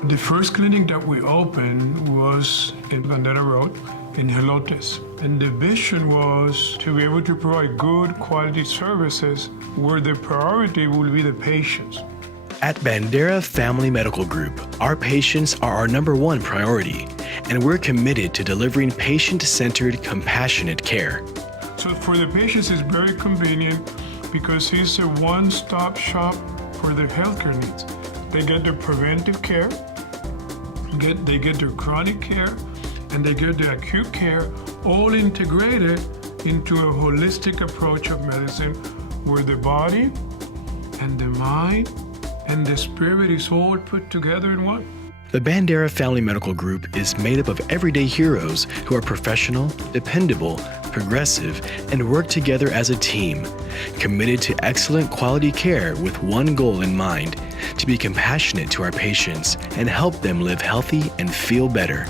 The first clinic that we opened was in Bandera Road in Helotes. And the vision was to be able to provide good quality services where the priority will be the patients. At Bandera Family Medical Group, our patients are our number one priority, and we're committed to delivering patient-centered, compassionate care. So for the patients, it's very convenient because it's a one-stop shop for their healthcare needs. They get their preventive care, they get their chronic care, and they get the acute care all integrated into a holistic approach of medicine where the body and the mind and the spirit is all put together in one. The Bandera Family Medical Group is made up of everyday heroes who are professional, dependable, progressive, and work together as a team, committed to excellent quality care with one goal in mind: to be compassionate to our patients and help them live healthy and feel better.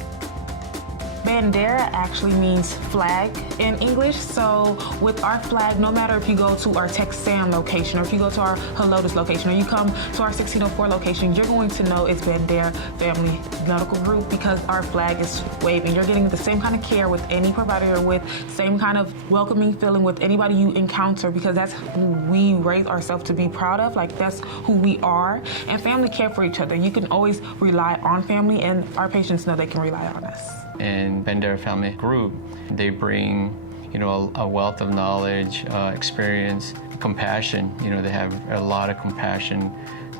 Bandera actually means flag in English, so with our flag, no matter if you go to our TexSan location or if you go to our Helotes location or you come to our 1604 location, you're going to know it's Bandera Family Medical Group because our flag is waving. You're getting the same kind of care with any provider, with same kind of welcoming feeling with anybody you encounter, because that's who we raise ourselves to be proud of. Like, that's who we are. And family care for each other. You can always rely on family, and our patients know they can rely on us. In Bandera Family Group, they bring, a wealth of knowledge, experience, compassion. They have a lot of compassion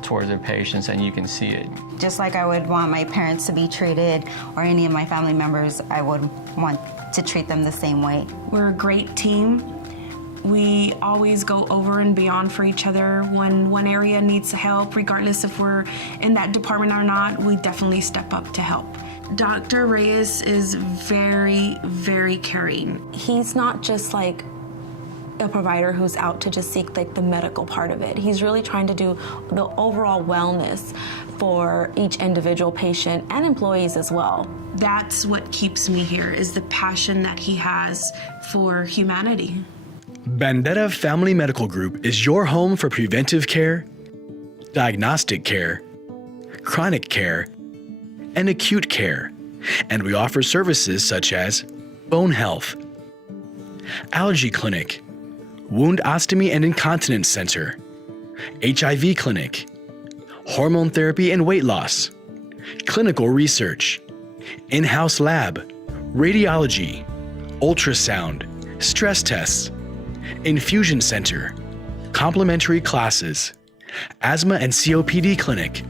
towards their patients, and you can see it. Just like I would want my parents to be treated, or any of my family members, I would want to treat them the same way. We're a great team. We always go over and beyond for each other. When one area needs help, regardless if we're in that department or not, we definitely step up to help. Dr. Reyes is very, very caring. He's not just like a provider who's out to just seek like the medical part of it. He's really trying to do the overall wellness for each individual patient and employees as well. That's what keeps me here, is the passion that he has for humanity. Bandera Family Medical Group is your home for preventive care, diagnostic care, chronic care, and acute care, and we offer services such as bone health, allergy clinic, wound ostomy and incontinence center, HIV clinic, hormone therapy and weight loss, clinical research, in-house lab, radiology, ultrasound, stress tests, infusion center, complementary classes, asthma and COPD clinic,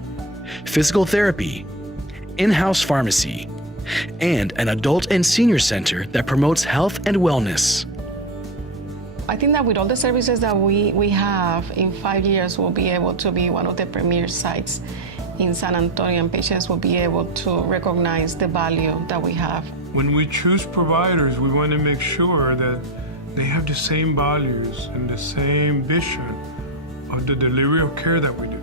physical therapy, in-house pharmacy, and an adult and senior center that promotes health and wellness. I think that with all the services that we have, in 5 years we'll be able to be one of the premier sites in San Antonio, and patients will be able to recognize the value that we have. When we choose providers, we want to make sure that they have the same values and the same vision of the delivery of care that we do.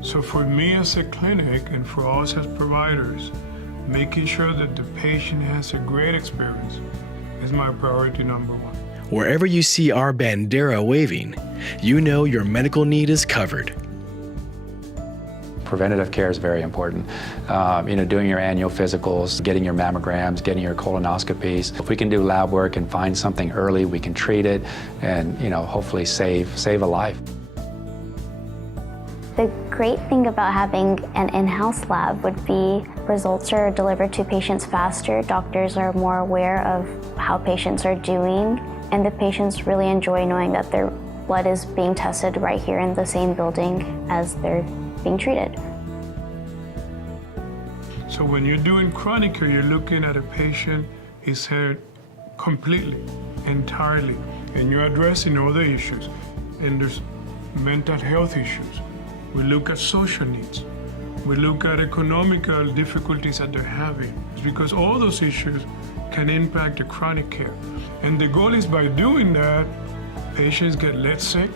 So for me as a clinic and for us as providers, making sure that the patient has a great experience is my priority number one. Wherever you see our Bandera waving, you know your medical need is covered. Preventative care is very important. Doing your annual physicals, getting your mammograms, getting your colonoscopies. If we can do lab work and find something early, we can treat it and, hopefully save a life. The great thing about having an in-house lab would be results are delivered to patients faster. Doctors are more aware of how patients are doing, and the patients really enjoy knowing that their blood is being tested right here in the same building as they're being treated. So when you're doing chronic care, you're looking at a patient, his hair completely, entirely, and you're addressing all the issues. And there's mental health issues. We look at social needs. We look at economical difficulties that they're having, because all those issues can impact the chronic care. And the goal is, by doing that, patients get less sick,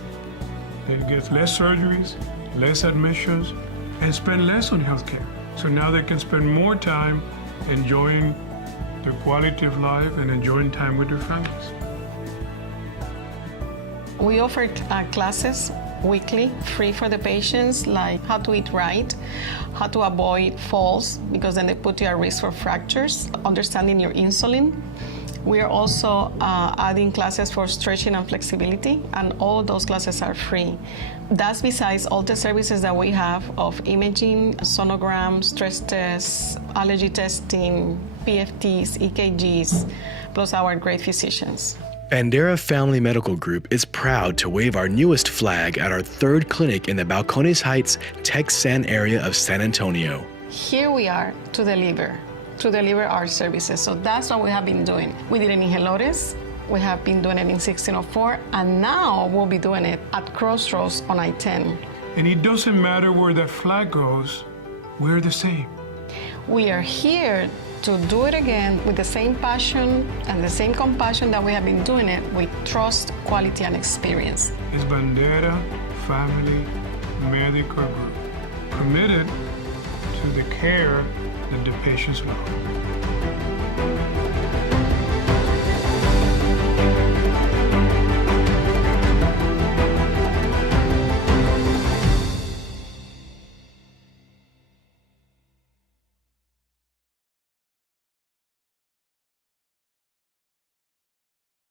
they get less surgeries, less admissions, and spend less on healthcare. So now they can spend more time enjoying their quality of life and enjoying time with their families. We offer classes weekly, free for the patients, like how to eat right, how to avoid falls, because then they put you at risk for fractures, understanding your insulin. We are also adding classes for stretching and flexibility, and all those classes are free. That's besides all the services that we have of imaging, sonogram, stress tests, allergy testing, PFTs, EKGs, plus our great physicians. Bandera Family Medical Group is proud to wave our newest flag at our third clinic in the Balcones Heights, TexSan area of San Antonio. Here we are to deliver our services. So that's what we have been doing. We did it in Helores, we have been doing it in 1604, and now we'll be doing it at Crossroads on I-10. And it doesn't matter where that flag goes, we're the same. We are here to do it again with the same passion and the same compassion that we have been doing it, with trust, quality, and experience. It's Bandera Family Medical Group, committed to the care that the patients love.